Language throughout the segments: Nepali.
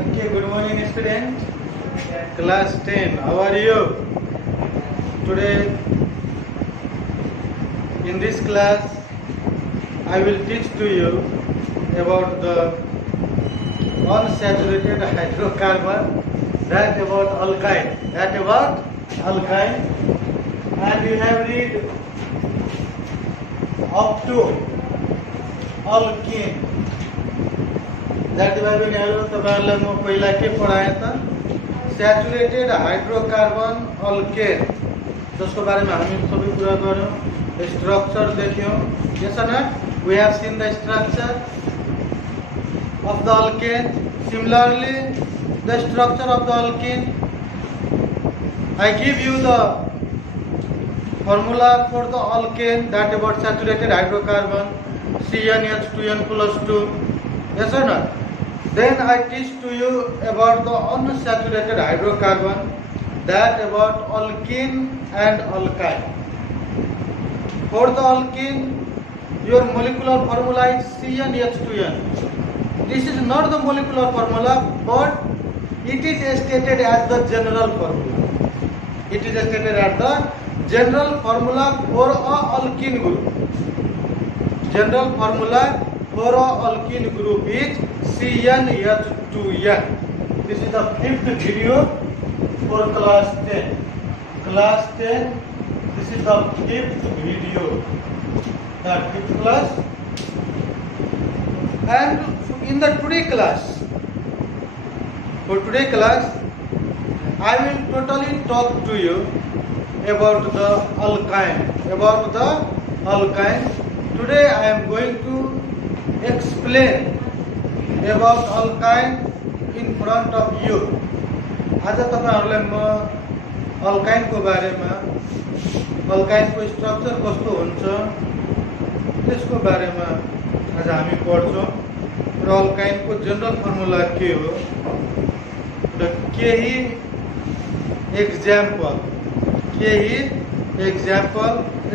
Okay, good morning student. Class 10, how are you? Today in this class I will teach to you about the unsaturated hydrocarbon, that about alkyne, and you have read up to alkene. जातिवादी नेहरू तपाईहरुलाई म पहिला के पढाए त सैचुरेटेड हाइड्रोकार्बन अल्केन जसको बारेमा हामी सबै कुरा गर्यौं structure देख्यौं yes or not we have seen the structure of the alkane similarly the structure of the alkene I give you the formula for the alkane that about saturated hydrocarbon CnH2n plus 2 yes or not. Then I teach to you about the unsaturated hydrocarbon, that about alkene and alkyne. For the alkene, your molecular formula is CnH2n. This is not the molecular formula, but it is stated as the general formula. It is stated as the general formula for a alkene group. General formula for a alkene group is CnH2n. This is the 5th video for class 10. Class 10, this is the 5th video. The 5th class. And in the today class, for today class, I will totally talk to you about the alkyne. Today I am going to explain about alkyne in front of you. आज तपाईहरुलाई म alkyne को बारेमा alkyne को स्ट्रक्चर कस्तो हुन्छ त्यसको बारेमा आज हामी पढ्छौं र alkyne को जनरल फर्मुला के हो र केही एक्जाम्पल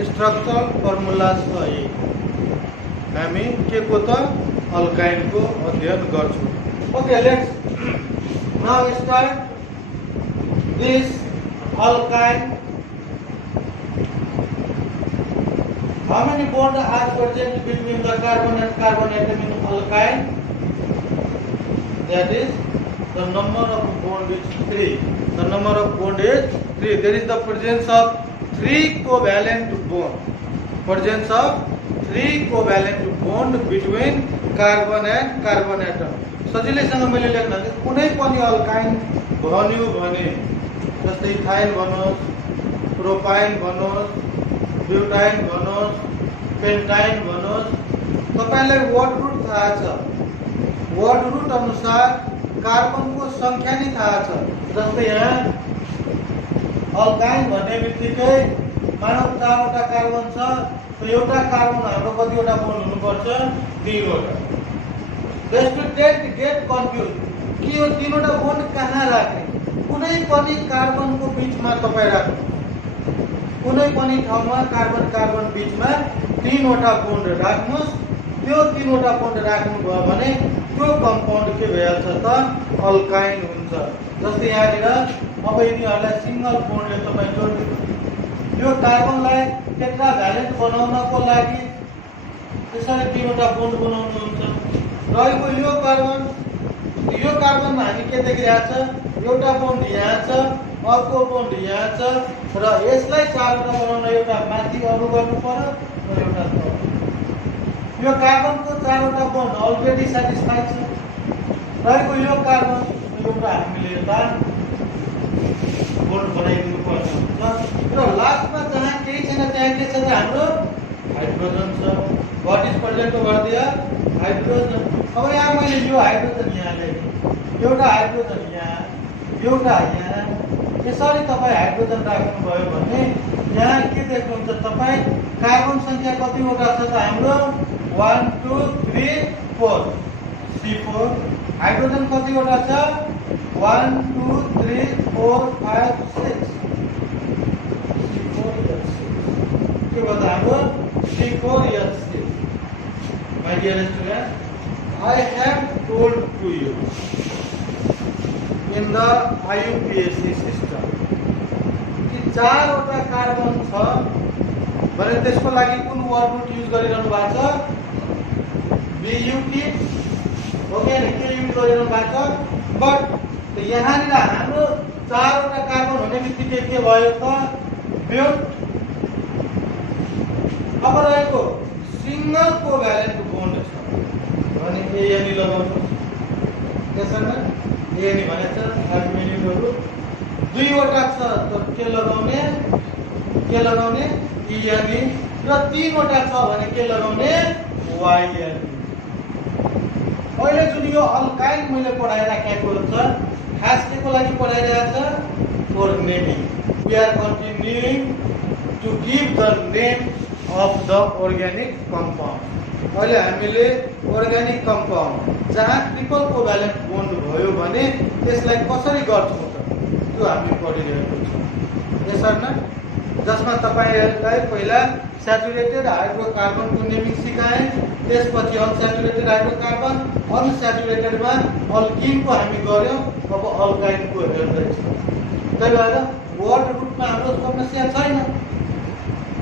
स्ट्रक्चरल फर्मुला सहित हामी के को त alkyne को अध्ययन गर्छौं. Okay, let's now start this alkyne. How many bonds are present between the carbon and carbon atom in alkyne? That is the number of bond is 3. The number of bond is 3. There is the presence of 3 covalent bond. Presence of 3 covalent bond between carbon and carbon atom. सजिलैसँग मैले लेख्न कुनै पनि अल्काइन भन्यो भने जस्तै इथाइल भनोस्, प्रोपाइल भनोस्, ब्युटाइल भनोस्, पेन्टाइल भनोस्, तपाईलाई वर्ड रुट थाहा छ. वर्ड रुट अनुसार कार्बनको संख्या नि थाहा छ. जस्तै यहाँ अल्काइन भन्ने बित्तिकै मानव 4 वटा कार्बन छ. तो एउटा कार्बन हाम्रो कतिवटा बोन्ड हुनुपर्छ 3 वटा. जस्ट टु गेट कन्फ्युज कि यो 3 वटा बोन्ड कहाँ राख्ने. कुनै पनि कार्बनको बीचमा तपाई राख्नु. कुनै पनि ठाउँमा कार्बन कार्बन बीचमा 3 वटा बोन्ड राख्नुस्. त्यो 3 वटा बोन्ड राख्नु भयो भने त्यो कम्पाउन्ड के भइहाल्छ त अल्काइन हुन्छ. जस्तै यहाँनिर अब यिनीहरुलाई सिंगल बोन्डले तपाई जोड्नु. यो कार्बनलाई टेट्रा भ्यालेन्ट बनाउनको लागि त्यसरी 3 वटा बोन्ड बनाउनु हुन्छ. रहेको यो कार्बनमा हामी के देखिरहेछ एउटा बोन्ड यहाँ छ, अर्को बोन्ड यहाँ छ र यसलाई 4 वटा बनाउन एउटा माथि अरु गर्नु पर्यो र एउटा तल. यो कार्बनको 4 वटा बोन्ड अलरेडी सटिस्फाई छ. रहेको यो कार्बन एउटा हामीले एउटा बोन्ड बनाइदिनु पर्छ र लास्टमा जहाँ केही छैन त्यहाँ के छ हाम्रो हाइड्रोजन छ. What is present over there hydrogen. अब यहाँ मैले यो हाइड्रोजन यहाँ लेखेँ, एउटा हाइड्रोजन यहाँ, एउटा यहाँ. यसरी तपाई हाइड्रोजन राख्नु भयो भने यहाँ के देख्नुहुन्छ तपाई कार्बन संख्या कतिवटा छ त हाम्रो 1 2 3 4 C4. हाइड्रोजन कतिवटा छ 1 2 3 4 5 6 के भन्छ हाम्रो C4H6. My dear students, I have told to you in the IUPAC system कि 4 वटा कार्बन छ भने त्यसको लागि कुन वर्ड रुट युज गरिरहनु भएको छ BUT ओके नि के युज गरिरहनु भएको छ बट यहाँनिर हाम्रो 4 वटा कार्बन हुने बित्तिकै के भयो त ब्युट अब रहेको सिंगल कोभ्यालेन्ट बोन्ड छ भने ANE लगाउनु त्यसैमा ANE भनेको छ एल्युमिनियमहरु 2 वटा छ त के लगाउने ENE र 3 वटा छ भने के लगाउने YNE अहिले जुन यो अल्काइल मैले पढाइराखेको छ खास के को लागि पढाइरहेको छ for naming we are continuing to give the name of the organic compound अहिले हामीले अर्ग्यानिक कम्पाउन्ड जहाँ ट्रिपल कोभ्यालेन्ट बोन्ड भयो भने त्यसलाई कसरी गर्छौं त त्यो हामी पढिरहेको छौं यसर्थ जसमा तपाईहरुलाई पहिला स्याचुरेटेड हाइड्रोकार्बनको नेमिङ सिकाए त्यसपछि अनस्याचुरेटेड हाइड्रोकार्बन अनस्याचुरेटेडमा अल्किनको हामी गर्यौं अब अल्काइनको हेर्दै छौं त्यही भएर वर्ड रुटमा हाम्रो समस्या छैन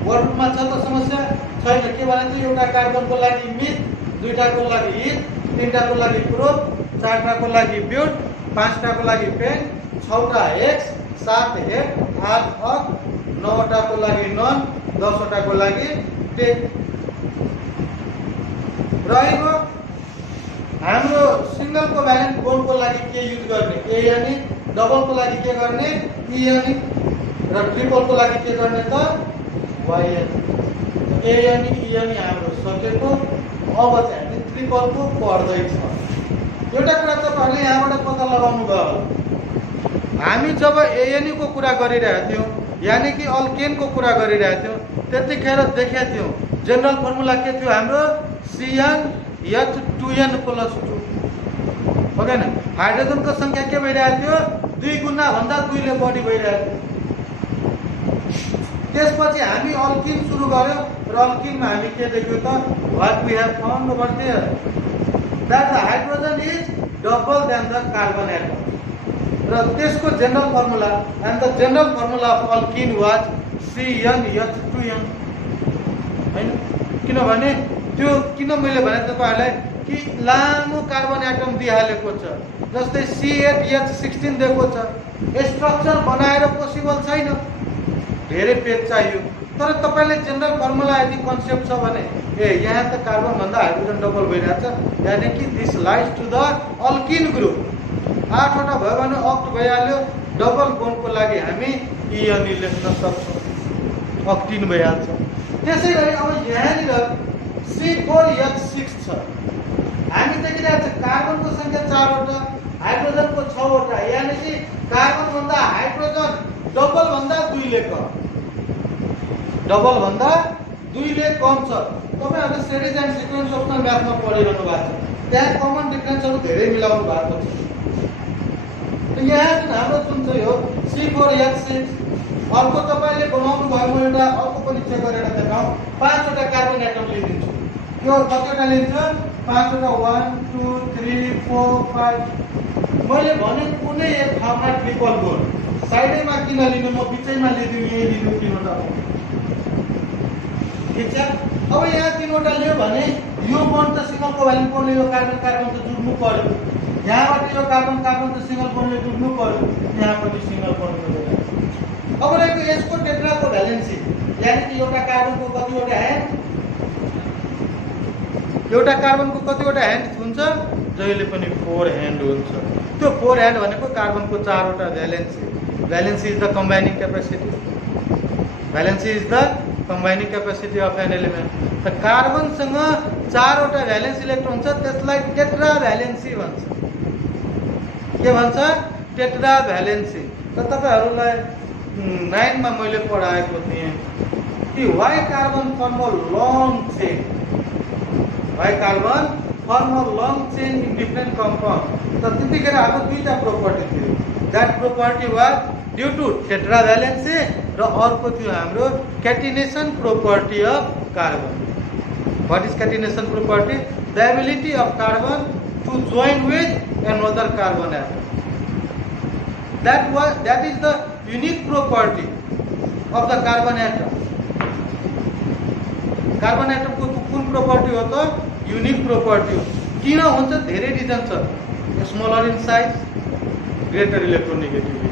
वर्ड रुटमा छ त समस्या छैन के भने एउटा कार्बनको लागि मिथ दुईटाको लागि इथ तीनटाको लागि प्रोप चारटाको लागि ब्युट पाँचटाको लागि पेन छौटा हेक्स सात हेक आठ अक नौटाको लागि नन 10 वटाको लागि टेक रहेको हाम्रो सिंगल कोभ्यालेन्ट बोन्डको लागि के युज गर्ने ANE डबलको लागि के गर्ने ENE र ट्रिपलको लागि के गर्ने त YNE ENE हाम्रो सकेको अब चाहिँ हामी ट्रिपलको पढ्दै छ एउटा कुरा तपाईहरुले यहाँबाट पत्ता लगाउनु भयो हामी जब ANE को कुरा गरिरहेका थियौं यानी कि अल्केनको कुरा गरिरहेका थियौं त्यतिखेर देखेका थियौं जनरल फर्मुला के थियो हाम्रो CnH2n+2 ओके न हाइड्रोजनको संख्या के भइरहेको थियो 2 गुणा भन्दा 2 ले बढी भइरहेको थियो त्यसपछि हामी अल्किन सुरु गर्यौं र अल्किनमा हामी के देख्यौं त what we have found over there that the hydrogen is double then the carbon atom र त्यसको general formula and the general formula of alkene was CnH2n हैन किनभने त्यो किन मैले भने तपाईहरुलाई कि लामो कार्बन एटम दिइहालेको छ जस्तै C8H16 दिएको छ स्ट्रक्चर बनाएर पोसिबल छैन धेरै पेज चाहियो तर तपाईले जनरल फर्मुला यदि कन्सेप्ट छ भने यहाँ त कार्बन भन्दा हाइड्रोजन डबल भइरहेछ यानी कि this lies to the alkene group 8 वटा भयो भने अक्ट भइहाल्यो डबल बोन्डको लागि हामी ENE लेख्न सक्छौं अक्टिन भइहाल्छ त्यसैगरी अब यहाँनिर C4H6 छ हामी देखिरहेको छ कार्बनको संख्या 4 वटा हाइड्रोजनको 6 वटा यानी कि कार्बन भन्दा हाइड्रोजन डबल भन्दा 2 ले कम डबल भन्दा 2 ले कम छ तपाईहरुले स्टडीज एन्ड सिक्वेन्स अफ म्याथमा पढिरहनु भएको छ त्यहाँ कमन डिफरेन्सहरु धेरै मिलाउनु भएको छ त यहाँ जुन हाम्रो जुन चाहिँ हो C4H6 अर्को तपाईले बनाउनु भयो म एउटा अर्को परीक्षा गरेर देखाऊ 5 वटा कार्बन एटम लिदिन्छु यो कतिवटा लिन्छ 5 वटा 1 2 3 4 5 मैले भने कुनै एक ठाउँमा ट्रिपल बोन्ड साइडैमा किन लिनु म बिचैमा लिदिनु यही लिनु 3 वटा ठीक छ अब यहाँ 3 वटा लियो भने यो बोन्ड त सिंगल कोभ्यालेन्ट बोन्डले यो कार्बन कार्बन त जुड्नु पर्यो यहाँबाट यो कार्बन कार्बन त सिंगल बोन्डले जुड्नु पर्यो यहाँ पनि सिंगल बोन्ड जुड्छ अब रहेको यसको टेट्रा कोभ्यालेन्सी यानी कि एउटा कार्बनको कतिवटा ह्यान्ड एउटा कार्बनको कतिवटा ह्यान्ड हुन्छ जहिले पनि 4 ह्यान्ड हुन्छ त्यो 4 ह्यान्ड भनेको कार्बनको 4 वटा valency is the combining capacity of an element त कार्बनसँग 4 वटा भ्यालेन्स इलेक्ट्रोन छ त्यसलाई टेट्रा भ्यालेन्सी भन्छ के भन्छ टेट्रा भ्यालेन्सी त तपाईहरुलाई 9 मा मैले पढाएको थिएँ कि why carbon form a long chain Why carbon form a long chain in different compounds? So, त्यतिखेर हाम्रो दुईटा प्रोपर्टी थियो that property was due to tetravalency र अर्को थियो हाम्रो catenation property of carbon. What is catenation property? The ability of carbon to join with another carbon atom. that is the unique property of the carbon atom. Carbon atom को कुन प्रोपर्टी हो त युनिक प्रोपर्टी हो. किन हुन्छ धेरै रिजन छ. Smaller in size, greater electronegativity.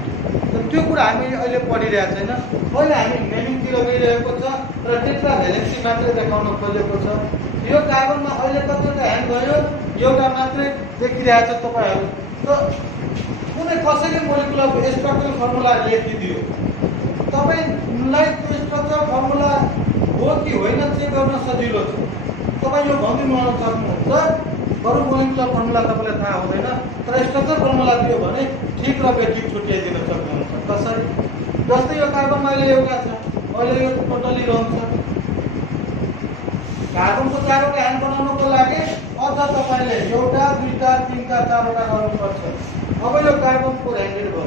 त्यो कुरा हामी अहिले पढिरहेको छैन. अहिले हामी नेमिङतिर गइरहेको छ र टेट्रा भ्यालेन्सी मात्रै देखाउन खोजेको छ. यो कार्बनमा अहिले कतिवटा ह्यान्ड भयो, एउटा मात्रै देखिरहेको छ तपाईहरु. त कुनै कसैले मोलिकुलरको स्ट्रक्चरल फर्मुला लेखिदियो, तपाईलाई त्यो स्ट्रक्चरल फर्मुला हो कि होइन चेक गर्न सजिलो छ. तपाईँ यो भन्दै बनाउन सक्नुहुन्छ, बरु मोलिकुलर फर्मुला तपाईँलाई थाहा हुँदैन, तर स्ट्रक्चर फर्मुला दियो भने ठिक र बेठिक छुट्याइदिन सक्नुहुन्छ. कसरी? जस्तै यो कार्बनमा अहिले एउटा छ, अहिले यो टोटली रङ छ. कार्बनको चारवटा ह्यान्ड बनाउनको लागि अझ तपाईँले एउटा, दुईटा, तीनटा, चारवटा गर्नुपर्छ. अब यो कार्बनको ह्यान्डेड भयो.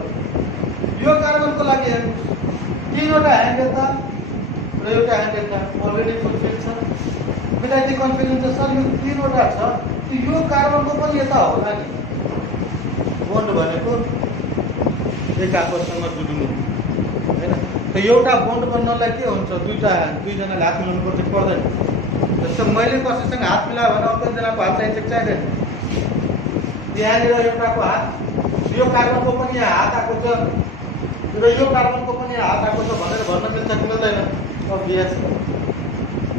यो कार्बनको लागि हेर्नुहोस्, तीनवटा ह्यान्ड यता र एउटा ह्यान्ड यता अलरेडी फुलफिल छ. विद्यार्थी कन्फ्युजन छ सर, यो तीनवटा छ, यो कार्बनको पनि यता होला नि. बोन्ड भनेको एक आपससँग जुड्नु हैन. त एउटा बोन्ड बन्नलाई के हुन्छ, दुईजनाले हात मिलाउनु पर्छ पर्दैन. जस्तो मैले कसैसँग हात मिलायो भने अर्कोजनाको हात चाहिन्छ कि चाहिँदैन. यहाँनिर एउटाको हात, यो कार्बनको पनि यहाँ हात आएको छ र यो कार्बनको पनि यहाँ हात आएको छ भनेर भन्न मिल्छ कि मिल्दैन? अभियस.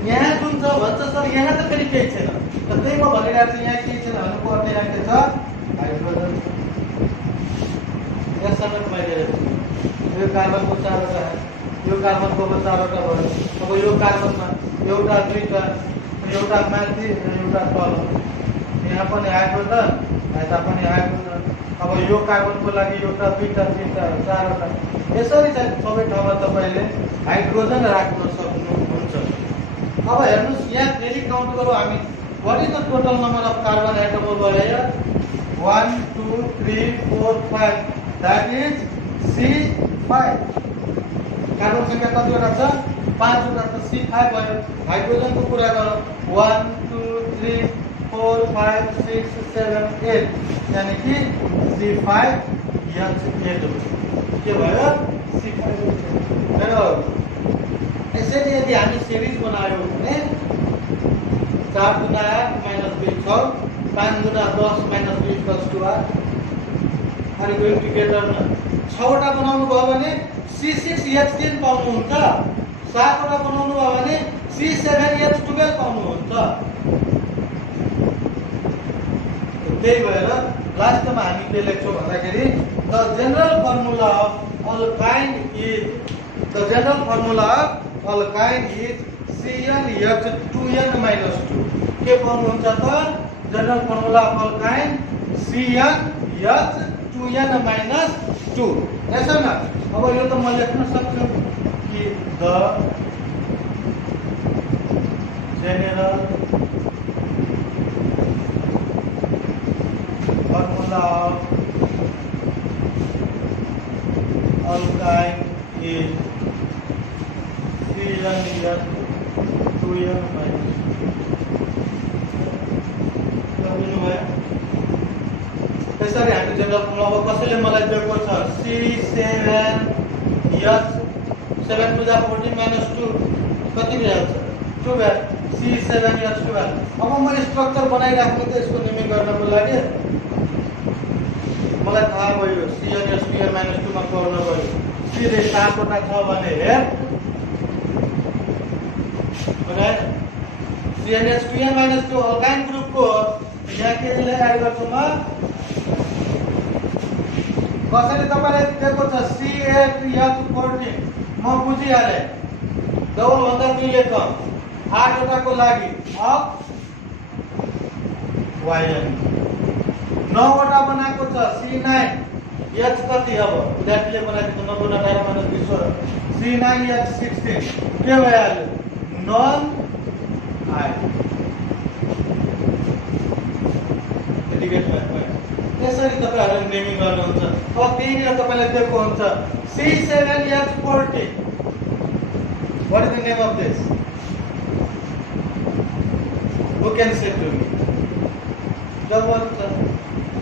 यहाँ जुन छ भन्छ सर यहाँ त फेरि केही छैन. त त्यही म भनिरहेको छु, यहाँ केही छैन भन्नुको अर्थ यहाँ के छ, हाइड्रोजन. यहाँ समेत मैले यो कार्बनको चारवटा, यो कार्बनको चारवटा भयो. अब यो कार्बनमा एउटा, दुईटा, एउटा माथि एउटा तल, यहाँ पनि हाइड्रोजन, यता पनि हाइड्रोजन. अब यो कार्बनको लागि एउटा, दुईटा, तीनटा, चारवटा. यसरी चाहिँ सबै ठाउँमा तपाईँले हाइड्रोजन राख्न सक्नुहुन्छ. अब हेर्नुहोस्, यहाँ फेरि काउन्ट गरौँ हामी. What is the total number of carbon atom over here? 1 2 3 4 5. That is C5. Carbon संख्या कतिवटा छ? 5वटा. त C5 भयो. हाइड्रोजनको कुरा गरौँ. 1 2 3 4 5 6 7 8. यानी कि C5H8 के भयो? C5H8. यसरी यदि हामी सिरिज बनायौँ भने 4 गुना 8 माइनस 2 6, 5 गुना 10 minus 2 = 8. Are you going together न? 6वटा बनाउनु भयो भने C6H10 पाउनुहुन्छ. 7वटा बनाउनु भयो भने C7H12 पाउनुहुन्छ. त्यही भएर लास्टमा हामी के लेख्छौँ भन्दाखेरि the general formula of alkyne is CnH2n-2. के पाउनुहुन्छ त? General formula of alkyne CnH2n-2. ऐसा ना? अब यो त म लेख्न सक्छु कि the general formula of alkyne is CnH2n-. त्यसरी हामी जनरल फर्मुला अब कसैले मलाई दिएको छ C7H7 to the 14 - 2 कति भइहाल्छ? 2 भयो. C7H12. अब मैले स्ट्रक्चर बनाइराख्नु त यसको नेमिङ गर्नको लागि मलाई थाहा भयो CnH2n - 2 मा पर्न गयो. सिधै 7वटा छ भने हेर CnH2n - 2 अल्काइन ग्रुपको यहाँ के एड गर्छु म? कसैले तपाईलाई दिएको छ C8H14. म बुझिहाले. डबल भन्दा 2 लेखौँ. 8वटाको लागि अफ YN. 9वटा बनाएको छ C9H कति अब विद्यार्थीले बनाएको 90 - 18 - 20 C9H16 के भइहाल्यो? नन आइ. यसरी तपाईहरुले नेमिङ गर्नुहुन्छ. अब त्यहीँनिर तपाईलाई दिएको हुन्छ C7H14. What is the name of this? Who can say to me? Double छ.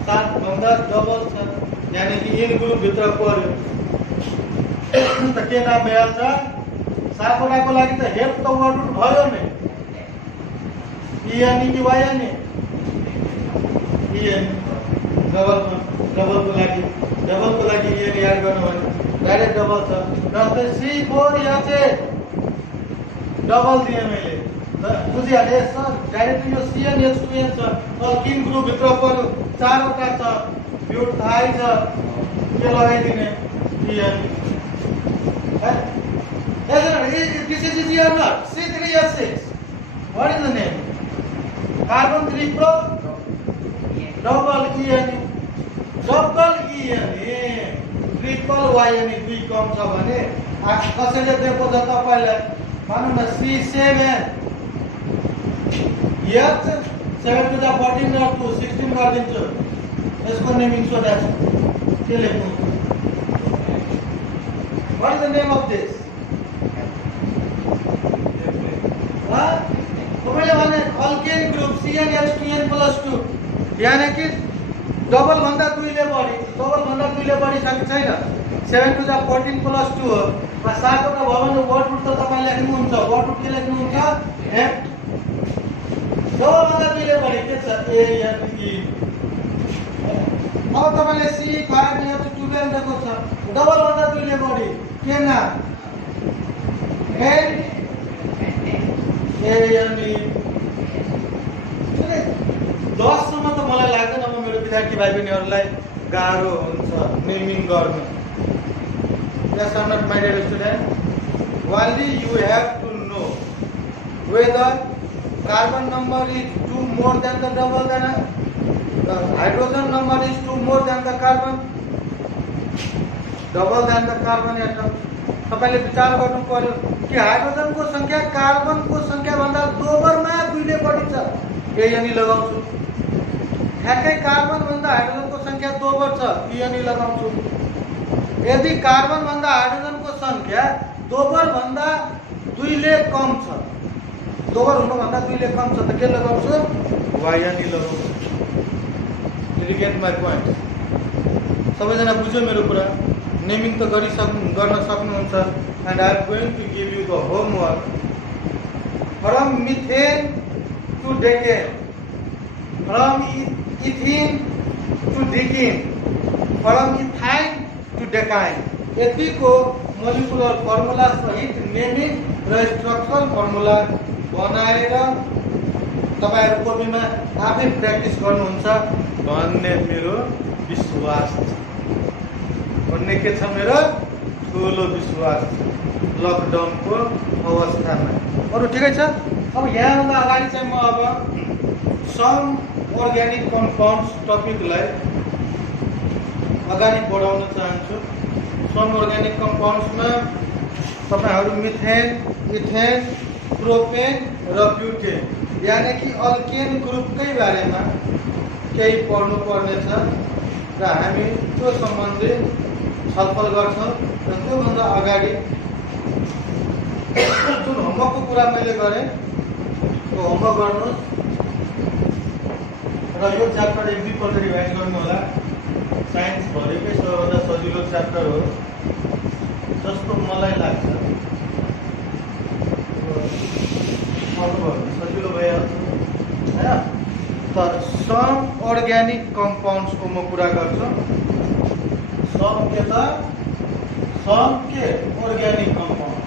7 भन्दा डबल छ. यानी कि इन ग्रुप भित्र पर्यो त के नाम भइहाल्छ सातवटाको लागि त हेड त वर्ड रुट भयो नै यानी कि वाइ यानी डबलको लागि यानी याद गर्नु भने डाइरेक्ट डबल छ जस्तै C4 यहाँ चाहिँ डबल दिएँ मैले बुझिहाले सर डाइरेक्ट यो CnH2n छ अल्किन ग्रुप भित्र पर्यो चारवटा छ ब्युट थाहै छ के लगाइदिने this is easy or not C3H6 what is the name carbon 3 pro double EN triple Y अनि 2 कम छ भने कसैले दिएको छ तपाईलाई मानौ न C7 H 7 to the 14 or 2 16 गरिदिन्छु यसको नेमिङ सोध्छु के लेख्नु what is the name of this तपाईले भने अल्केन ग्रुप CnH2n+2 यानी कि डबल भन्दा 2 ले बढी छ कि छैन 7 to the 14 + 2 हो र 7 वटा भयो भने वर्ड रुट त तपाईले लेख्नुहुन्छ वर्ड रुट के लेख्नुहुन्छ f डबल भन्दा 2 ले बढी के छ a n e अब तपाईले C5H12 दिएको छ डबल भन्दा 2 ले बढी के नाम n a n e 10 सम्म त मलाई लाग्दैन म मेरो विद्यार्थी भाइ बहिनीहरुलाई गाह्रो हुन्छ नेमिङ गर्न yes or not my dear student only you have to know whether carbon number is 2 more than the double than the hydrogen number is 2 more than the carbon double than the carbon atom तपाईले विचार गर्नु पर्यो कि हाइड्रोजनको संख्या कार्बनको संख्या भन्दा दोबरमा 2 ले बढी छ ए यानी लगाउँछु ठ्याक्कै कार्बन भन्दा हाइड्रोजनको संख्या दोबर छ e यानी लगाउँछु यदि कार्बन भन्दा हाइड्रोजनको संख्या दोबर भन्दा 2 ले कम छ दोबर हुनु भन्दा 2 ले कम छ त के लगाउँछु y यानी लगाउँछु Did you get my point सबैजना बुझ्यो मेरो कुरा नेमिङ त गर्न सक्नुहुन्छ and I am going to give you the homework from methane to decane from ethene to decene from ethyne to decyne यतिको मोलिकुलर फर्मुला सहित नेमिङ र स्ट्रक्चरल फर्मुला बनाएर तपाईहरु कपीमा आफै प्र्याक्टिस गर्नुहुन्छ भन्ने मेरो विश्वास छ भन्ने के छ मेरो ठुलो विश्वास लकडाउनको अवस्थामा अरु ठिकै छ अब यहाँ भन्दा अगाडि चाहिँ म अब सम अर्ग्यानिक कम्पाउन्ड्स टपिकलाई अगाडि बढाउन चाहन्छु सम अर्ग्यानिक कम्पाउन्ड्समा तपाईहरु मिथेन इथेन प्रोपेन र ब्युटेन यानी कि अल्केन ग्रुपकै बारेमा केही पढ्नु पर्ने छ र हामी त्यो सम्बन्धी छलफल गर्छौं र त्यो भन्दा अगाडि जुन होमवर्कको कुरा मैले गरे त्यो होमवर्क गर्नुस् र यो च्याप्टर एक दुई पल्ट रिभाइज गर्नु होला साइन्स भरिकै सबैभन्दा सजिलो च्याप्टर हो जस्तो मलाई लाग्छ सजिलो भइहाल्छ हैन त सम अर्ग्यानिक कम्पाउन्ड्सको म कुरा गर्छु सम के अर्ग्यानिक कम्पाउन्ड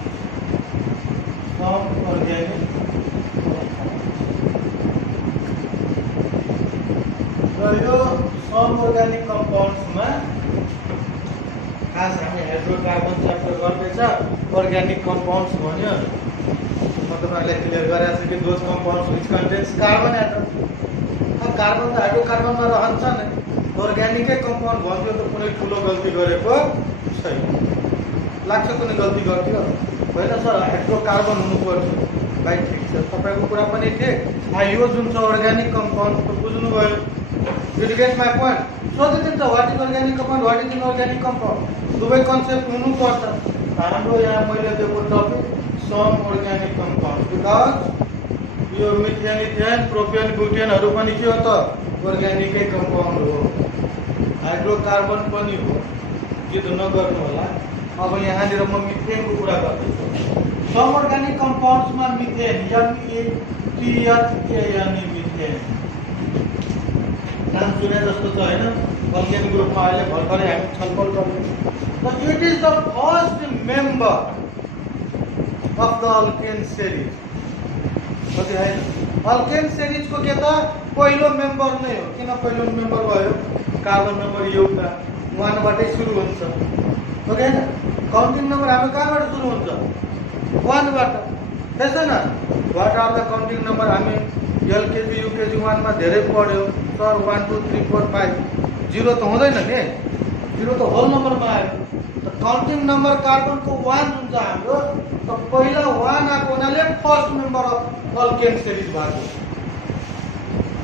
सम अर्ग्यानिक र यो सम अर्ग्यानिक कम्पाउन्ड्समा खास हामी हाइड्रोकार्बन च्याप्टर गर्दैछ अर्ग्यानिक कम्पाउन्ड्स भन्यो म तपाईहरुलाई क्लियर गराएको छु कि those compounds which contents carbon atom carbon त हाइड्रोकार्बनमा रहन्छ नै अर्ग्यानिकै कम्पाउन्ड भन्यो त कुनै ठुलो गल्ती गरेको छैन लाग्छ कुनै गल्ती गर्थ्यो होइन सर हाइड्रोकार्बन हुनु पर्छ भाइ ठिक छ तपाईको कुरा पनि ठिक यो जुन छ अर्ग्यानिक कम्पाउन्ड बुझ्नु भयो यु गेट माय पोइन्ट सोधिदिन्छ what is organic compound what is inorganic compound दुवै कन्सेप्ट हुनु पर्छ हाम्रो यहाँ मैले दिएको topic some organic compound because यो मिथेन इथेन प्रोपेन ब्युटेनहरु पनि के हो त अर्ग्यानिकै कम्पाउन्ड हो हाइड्रोकार्बन पनि हो, जिद नगर्नु होला। अब यहाँनिर म मिथेनको कुरा गर्दैछु। सम अर्गानिक कम्पाउन्ड्समा मिथेन METHANE मिथेन नाम सुने जस्तो छ हैन? अल्केन ग्रुपमा अहिले भर्खरै हामी छलफल गर्यौं। It is the first member of the alkane series. कति है अल्केन सिरिज को के त पहिलो मेम्बर नै हो। किन पहिलो मेम्बर भयो? कार्बन नम्बर एउटा 1 बाटै सुरु हुन्छ। ओके हैन? काउन्टिङ नम्बर हाम्रो कहाँबाट सुरु हुन्छ? 1 बाट। त्यसै न what are the counting number हामी एलकेजी युकेजी 1 मा धेरै पढ्यो। सर 1 2 3 4 5 0 त हुँदैन नि। 0 त होल नम्बरमा आयो। त काउन्टिङ नम्बर कार्बनको 1 जुन छ हाम्रो त पहिला 1 आको हुनाले first member of alkane series भएको।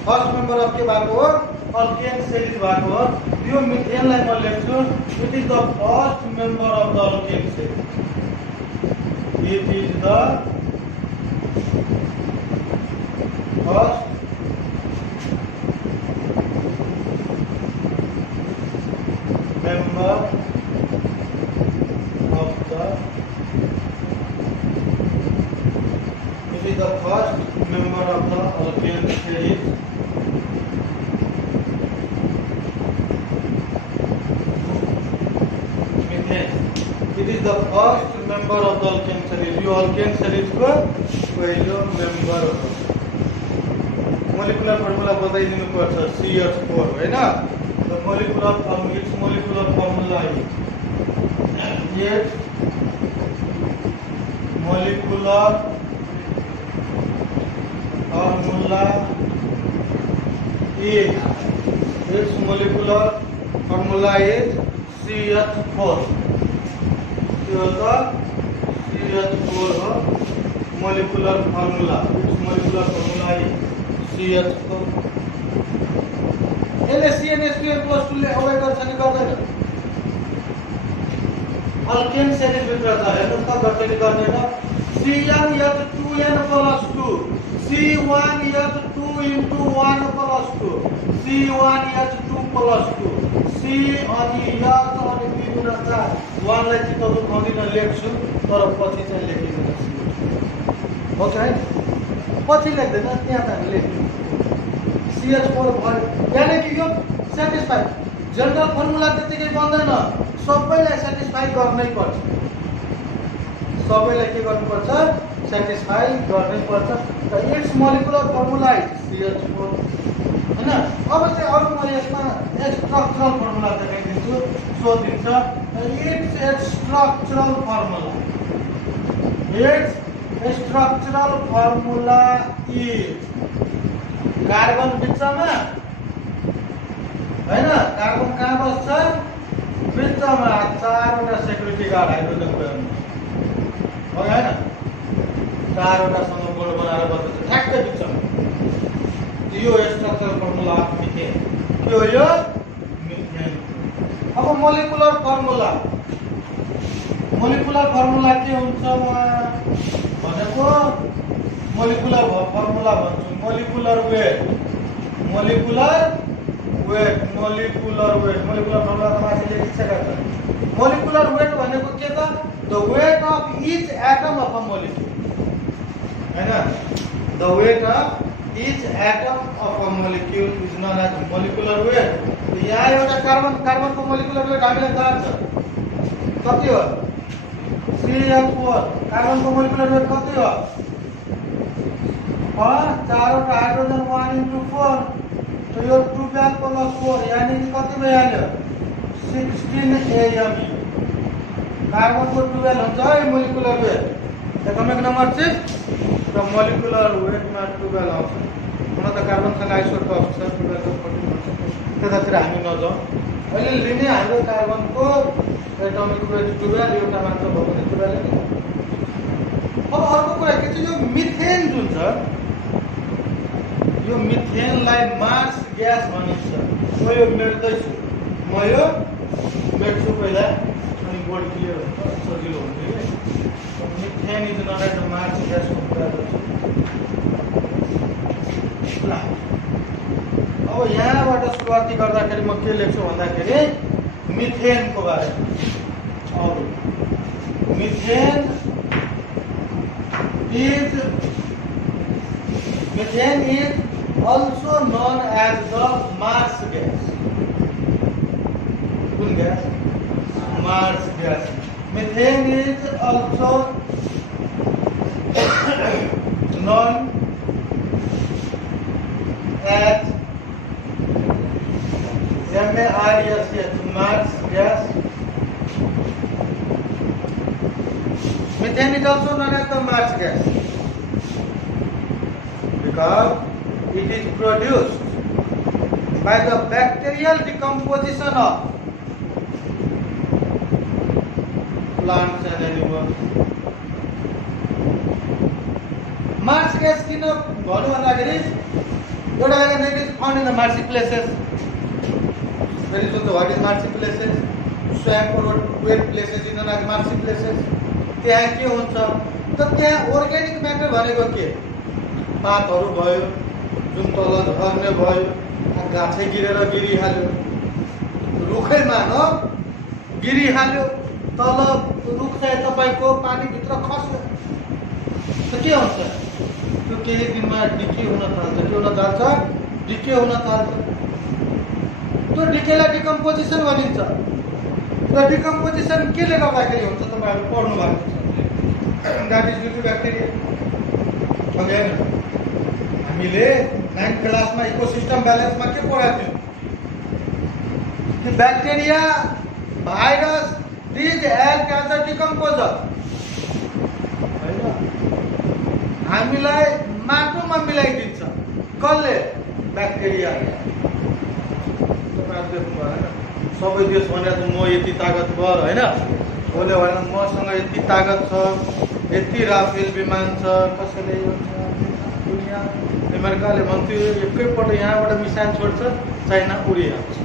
फर्स्ट मेम्बर अफ के भएको हो? अल्केन सिरिज भएको हो। यो मिथेनलाई म लेख्छु it is the first member of the alkane series. It is the first member of the it is the first member of the alkane series methane. It is the first member of the alkane series. यो alkane series को पहिलो member हो। मोलिकुलर फर्मुला बताइदिनु पर्छ CH4 हैन? The molecular formula, its molecular formula is its molecular formula is CH4. यो त CH4 हो molecular formula. Its molecular formula is CH4. यसले CnH2n+2 ले अवय गर्छ नि गर्दैन? अल्केन सिरिज भित्र छ हेर्नुस् त गर्छ नि गर्दैन? CnH2n+2 C1H2 into 1+2 C1H2+2 C अनि H अनि B गुणा 4 1 लाई चाहिँ तपाईँ खदिन लेख्छु तर पछि चाहिँ लेखिदैन। ओके है? पछि लेख्दैन त्यहाँ त हामी लेख्छौँ CH4 भयो। यानी कि यो सेटिस्फाई जनरल फर्मुला त्यतिकै बन्दैन। सबैलाई सेटिस्फाई गर्नै पर्छ। सबैलाई के गर्नुपर्छ? सेटिस्फाई गर्नै पर्छ। त it's molecular formula is CH4 हैन? अब चाहिँ अरु म यसमा स्ट्रक्चरल फर्मुला देखाइदिन्छु। सोधिन्छ it's structural formula. It's structural formula is carbon बिचमा हैन? कार्बन कहाँ बस्छ? बिचमा 4 वटा सेक्युरिटी गार्ड हाइड्रोजन गर्नु हो हैन? 4 वटा सँग बोर्ड बनाएर बस्छ ठ्याक्कै बिचमा। यो स्ट्रक्चरल फर्मुला अफ मिथेन के हो? यो मिथेन। अब मोलिकुलर फर्मुला के हुन्छ भनेको मोलिकुलर फर्मुला भन्छौँ। मोलिकुलर वेट मोलिकुलर फर्मुला त माथि लेखिसकेको छ। मोलिकुलर वेट भनेको के त? The weight of each atom of a molecule हैन? The weight of each atom of a molecule is known as molecular weight. यहाँ एउटा कार्बनको मोलिकुलर वेट हामीलाई थाहा छ कति हो? CH4 कार्बनको मोलिकुलर वेट कति हो? 4 वटा हाइड्रोजन 1 into 4 तो यो 12 + 4 यानी कि कति भइहाल्यो? 16 AMU। कार्बनको 12 हुन्छ है मोलिकुलर वेट। एटमिक नम्बर 6 र मोलिकुलर वेटमा 12 आउँछ। हुन त कार्बनसँग आइसोटोप छ 12 14 हुन्छ। त्यतातिर हामी नजाउँ। अहिले लिने हाम्रो कार्बनको एटमिक वेट 12 एउटा मात्र भयो भने 12 नै। अब अर्को कुरा के छ? यो मिथेन जुन छ यो मिथेनलाई मार्स ग्यास भनिन्छ। म यो मेट्दैछु पहिला अनि बोर्ड क्लियर हुन्छ सजिलो हुन्छ के? Methane is not at marsh gas को कुरा गर्छु। ल अब यहाँबाट सुरुवाती गर्दाखेरि म के लेख्छु भन्दाखेरि मिथेनको बारेमा। अब methane is also known as the Mars gas. Which gas? Mars gas. Methane is also known as MARS, Mars gas. Methane is also known as the Mars gas because it is produced by the bacterial decomposition of plants and animals. Mars gas किन भन्नु भन्दाखेरि एउटा again it is found in the marshy places. Very soon what is marshy places? Swamp or wet places in the marshy places. त्यहाँ के हुन्छ त त्यहाँ अर्ग्यानिक म्याटर भनेको के पातहरू भयो जुन तल झर्ने भयो गाछै गिरेर गिरिहाल्यो रुखैमा न गिरिहाल्यो तल रुख चाहिँ तपाईको पानीभित्र खस्यो त के हुन्छ त्यो केही दिनमा डिके हुन थाल्छ के हुन थाल्छ डिके हुन थाल्छ त्यो डिकेलाई डिकम्पोजिसन भनिन्छ र डिकम्पोजिसन केले गर्दाखेरि हुन्छ तपाईहरु पढ्नु भएको छ that is due to bacteria okay हामीले 9th क्लासमा इकोसिस्टम ब्यालेन्समा के पढाएको थियौं कि bacteria virus these act as a decomposer हैन हामीलाई माटोमा मिलाइदिन्छ कसले ब्याक्टेरियाले तपाईहरु देख्नु भयो सबै देश भने म यति ताकतवर हैन बोले भने मसँग यति ताकत छ यति राफेल विमान छ कसैले यो दुनिया अमेरिकाले भन्थ्यो एकैपल्ट यहाँबाट मिसाइल छोड्छ चाइना उडिहाल्छ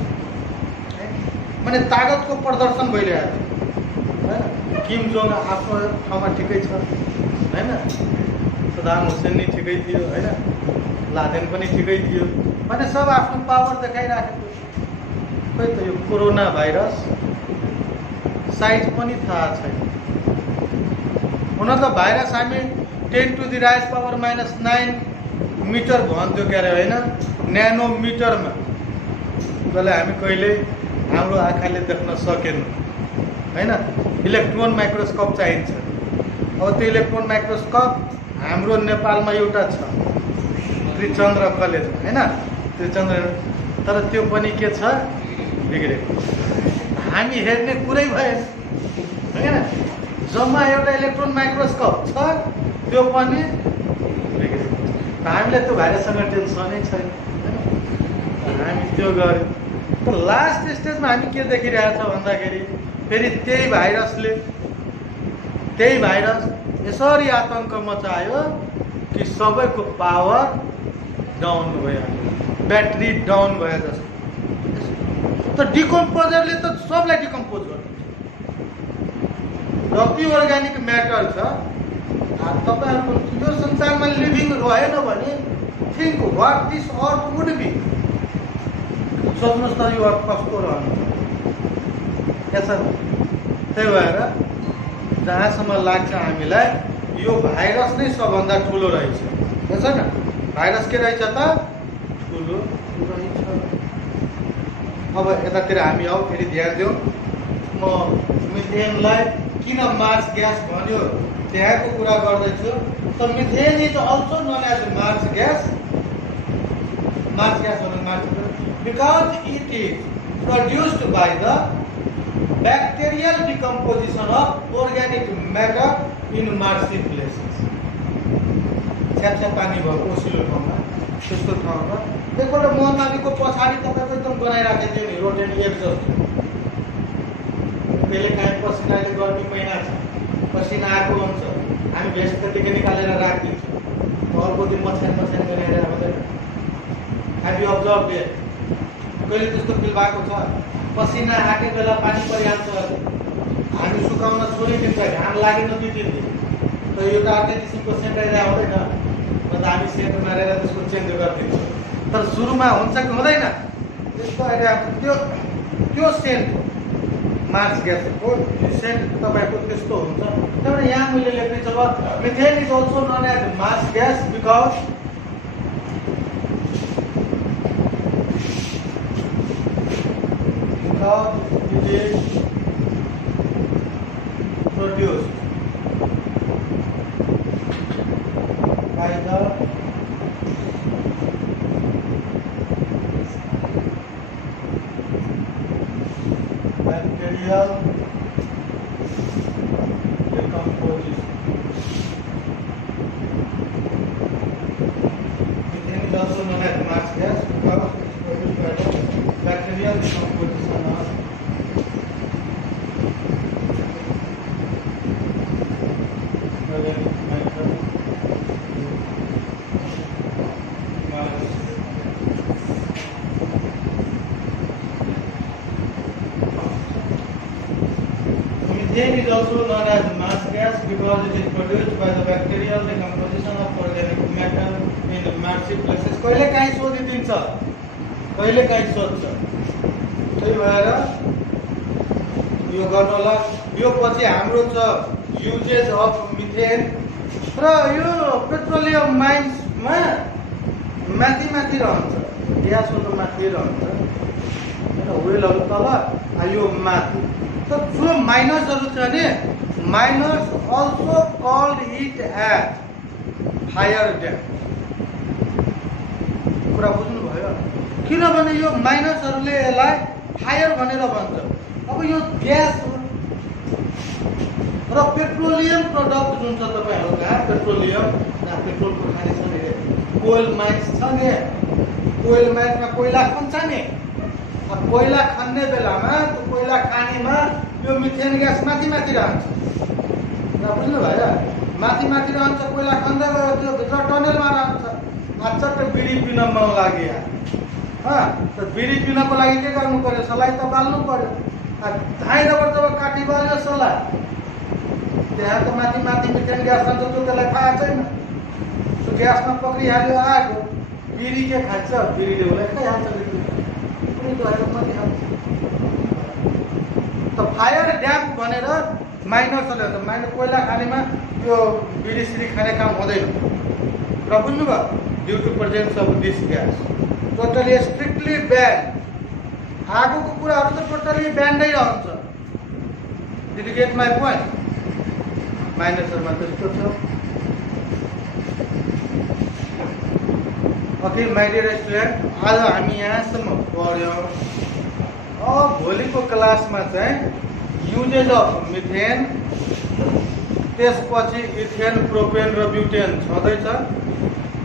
माने ताकतको प्रदर्शन भइरहेको छ हैन किम जोङ आफ्नो ठाउँमा ठिकै छ हैन सदाम हुसेन नि ठिकै थियो हैन लादेन पनि ठिकै थियो माने सब आफ्नो पावर देखाइराखेको खै त यो कोरोना भाइरस साइज पनि थाहा छैन हुन त भाइरस हामी 10 to the raise power minus 9 metre भन्थ्यो के अरे हैन न्यानोमिटरमा जसले हामी कहिले हाम्रो आँखाले देख्न सकेन हैन इलेक्ट्रोन माइक्रोस्कोप चाहिन्छ अब त्यो इलेक्ट्रोन माइक्रोस्कोप हाम्रो नेपालमा एउटा छ त्रिचन्द्र कलेज हैन त्रिचन्द्र तर त्यो पनि के छ बिग्रेको हामी हेर्ने कुरै भएन हैन जम्मा एउटा इलेक्ट्रोन माइक्रोस्कोप छ त्यो पनि बिग्रेको हामीले त्यो भाइरससँग टेन्सनै छैन हैन हामी त्यो गर्यौं त लास्ट स्टेजमा हामी के देखिरहेछ भन्दाखेरि फेरि त्यही भाइरस यसरी आतंक मचायो कि सबैको पावर डाउन भयो ब्याट्री डाउन भयो जस्तो त डिकम्पोजरले त सबलाई डिकम्पोज गर्छ जति अर्ग्यानिक म्याटर छ तपाईहरुको यो संसारमा लिभिङ रहेन भने think what this earth would be सोच्नुस् त यो अर्थ कस्तो रहन्छ यसो त्यही भएर जहाँसम्म लाग्छ हामीलाई यो भाइरस नै सबभन्दा ठुलो रहेछ हैन न भाइरस के रहेछ त ठुलो रहेछ अब यतातिर हामी आउ फेरि ध्यान दिउँ म मिथेनलाई किन मार्स ग्यास भन्यो त्यहाँको कुरा गर्दैछु त methane is also known as marsh gas भन्नु marsh because it is produced by the bacterial decomposition of organic matter in marshy places स्यापस्याप पानी भएको ओसिलो ठाउँमा त्यस्तो ठाउँमा एकपल्ट मोहन नदीको पछाडि तपाईको एकदम बनाइराखेको थियो नि रोटेन एक जस्तो त्यसले काहीँ पसिनाले गर्मी महिना छ पसिना आएको हुन्छ हामी भेस्ट त्यतिकै निकालेर राखिदिन्छौँ अर्को दिन मछान गरेर आउँदैन हेभ यु अब्जर्भ इट कहिले त्यस्तो फिल भएको छ पसिना आके बेला पानी परिहाल्छ हामी सुकाउन छोडिदिन्छ घाम लागेन दुई दिन त यो त अर्कै किसिमको सेन्ट आइरहेको हुँदैन अन्त हामी सेन्ट मारेर त्यसको चेन्ज गरिदिन्छौँ तर सुरुमा हुन्छ कि हुँदैन त्यस्तो अहिले त्यो त्यो सेन्ट मार्च ग्यासको सेन्ट तपाईँको त्यस्तो हुन्छ। त्यहाँबाट यहाँ मैले लेख्ने छ methane is also known as marsh gas because it is produced by the bacterial decomposition. Methane is also known as marsh gas because it is produced by the bacterial decomposition of organic matter. Methane is also known as marsh gas because it is produced by the bacterial decomposition of organic matter in marshy places. कहिले काहीँ सोधिदिन्छ, कहिले काहीँ सोध्छ। त्यही भएर यो गर्नुहोला। यो पछि हाम्रो छ युजेज अफ मिथेन र यो पेट्रोलियम माइन्समा माथि माथि रहन्छ, ग्यासहरू माथि रहन्छ होइन, वेलहरू तल यो माथि। त जो माइनर्सहरू छ नि miners also called it as fire damp. कुरा बुझ्नुभयो? किनभने यो माइनर्सहरूले यसलाई फायर भनेर भन्छ। अब यो ग्यास र पेट्रोलियम प्रडक्ट जुन छ तपाईँहरूका पेट्रोलियम पेट्रोलको खाने छ नि कोइल माइन्स छ नि, कोइल माइन्समा कोइला खन्छ नि, कोइला खन्ने बेलामा त्यो कोइला खानीमा यो मिथेन ग्यास माथि माथि रहन्छ। बुझ्नुभयो? माथि माथि रहन्छ, कोइला खन्दै गयो त्यो भित्र टनेलमा रहन्छ। चट्ट बिडी पिन मन लाग्यो त बिडी पिनको लागि के गर्नु पर्यो? सलाई त बाल्नु पर्यो। धाइँबाट जब काटी बाल्यो सलाई त्यहाँ त माथि माथि मिथेन ग्यास रहन्छ, त्यो त्यसलाई थाहा छैन। त्यो ग्यासमा पक्रिहाल्यो आगो, बिडी के खान्छ? बिडीले उसलाई खाइहाल्छ। त फायर ड्याम भनेर माइनर्सहरूले हुन्छ। माइनर कोइला खानेमा यो बिडी सिडी खाने काम हुँदैन। र बुझ्नुभयो? Due to presence of this gas totally strictly ban. आगोको कुराहरू त टोटली ब्यान्डै रहन्छ। Did you get my point? माइनर्सहरूमा त्यस्तो छ। ओके माई डियर स्टुडेन्ट, आज हामी यहाँसम्म पढ्यौँ। अब भोलिको क्लासमा चाहिँ युजेज अफ मिथेन, त्यसपछि इथेन, प्रोपेन र ब्युटेन छँदैछ।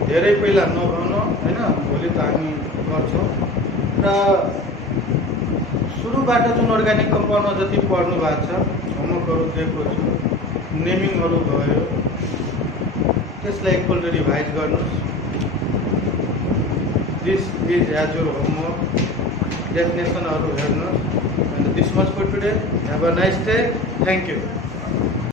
धेरै पहिला नभनौँ होइन, भोलि त हामी गर्छौँ। र सुरुबाट जुन अर्ग्यानिक कम्पाउन्डमा जति पढ्नु भएको छ होमवर्कहरू दिएको छु, नेमिङहरू भयो, त्यसलाई एकपल्ट रिभाइज गर्नुहोस्। This is as your homework. डेफिनेसनहरू हेर्नुहोस्। This much for today. Have a nice day. Thank you.